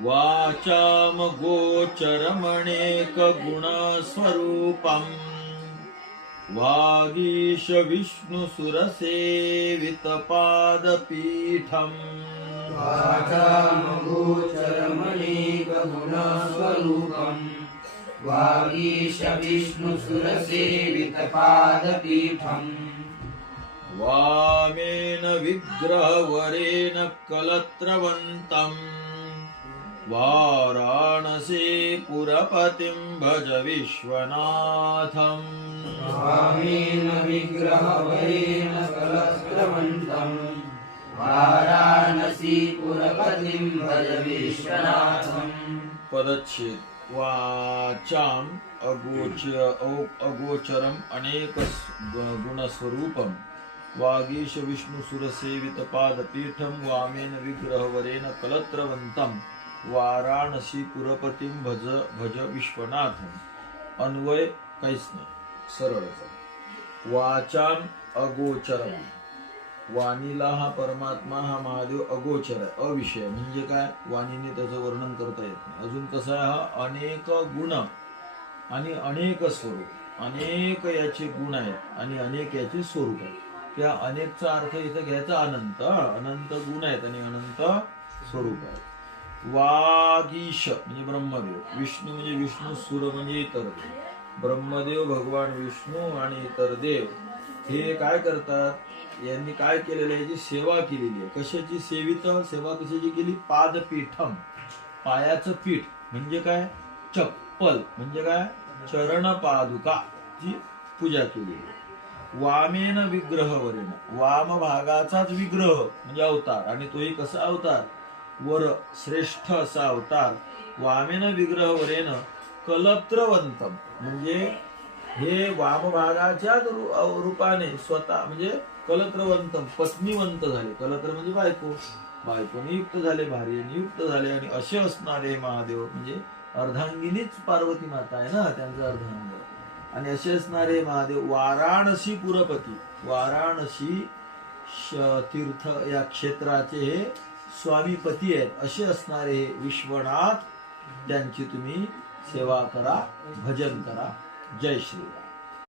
वाचामगोचरमणेक गुणस्वरूपम् Vagish विष्णुसुरसेवितपादपीठम् वाचामगोचरमणेक गुणस्वरूपम् Vagish विष्णुसुरसेवितपादपीठम् women विग्रहवरेण कलत्रवन्तम् Varanasi पुरपतिं भज विश्वनाथम् women विग्रहवरेण कलत्रवन्तम् Varanasi पुरपतिं भज विश्वनाथम्। पदच्छेद वाचाम अगोचरम अनेक गुणस्वरूपम वागीश विष्णुसुरसेवितपादपीठम वामेन विग्रहवरेण कलत्रवंतम वाराणसी पुरपतिम भज भज विश्वनाथम। अन्वय काहीच नाही, सरळ वाचाम अगोचरम, वाणीला हा परमात्मा हा महादेव अगोचर आहे, अविषय म्हणजे काय, वाणीने त्याचं वर्णन करता येत नाही। अजून कसं आहे, हा अनेक गुण आणि अनेक स्वरूप, अनेक याचे गुण आहेत आणि अनेक याचे स्वरूप आहेत। त्या अनेकचा अर्थ इथं घ्यायचा अनंत, अनंत गुण आहेत आणि अनंत स्वरूप आहेत। वागीश म्हणजे ब्रह्मदेव, विष्णू म्हणजे विष्णू, सुर म्हणजे इतर देव, ब्रह्मदेव भगवान विष्णू आणि इतर देव हे काय करतात, यांनी काय केलेलं आहे, याची सेवा केलेली आहे। कशाची सेवित सेवा कशाची केली, पादपीठम पायाचं पीठ म्हणजे काय, चप्पल म्हणजे काय, चरण पादुका ची पूजा केली। वामेन विग्रहवरेण, वाम भागाचाच विग्रह म्हणजे अवतार, आणि तोही कसा अवतार, वर श्रेष्ठ असा अवतार। वामेन विग्रहवरेण कलत्रवंतम म्हणजे हे वामभागाच्या रूपाने स्वतः म्हणजे कलत्रवंतम पत्नीवंत झाले, कलत्र म्हणजे बायको, बायकोने युक्त झाले, भार्येने युक्त झाले, आणि असे असणारे महादेव म्हणजे अर्धांगिनीच पार्वती माता आहे ना, त्यांचं अर्धांग, आणि असे असणारे महादेव वाराणसी पुरपती, वाराणसी तीर्थ या क्षेत्राचे हे स्वामीपती आहेत, असे असणारे हे विश्वनाथ, त्यांची तुम्ही सेवा करा, भजन करा। जय श्री राम।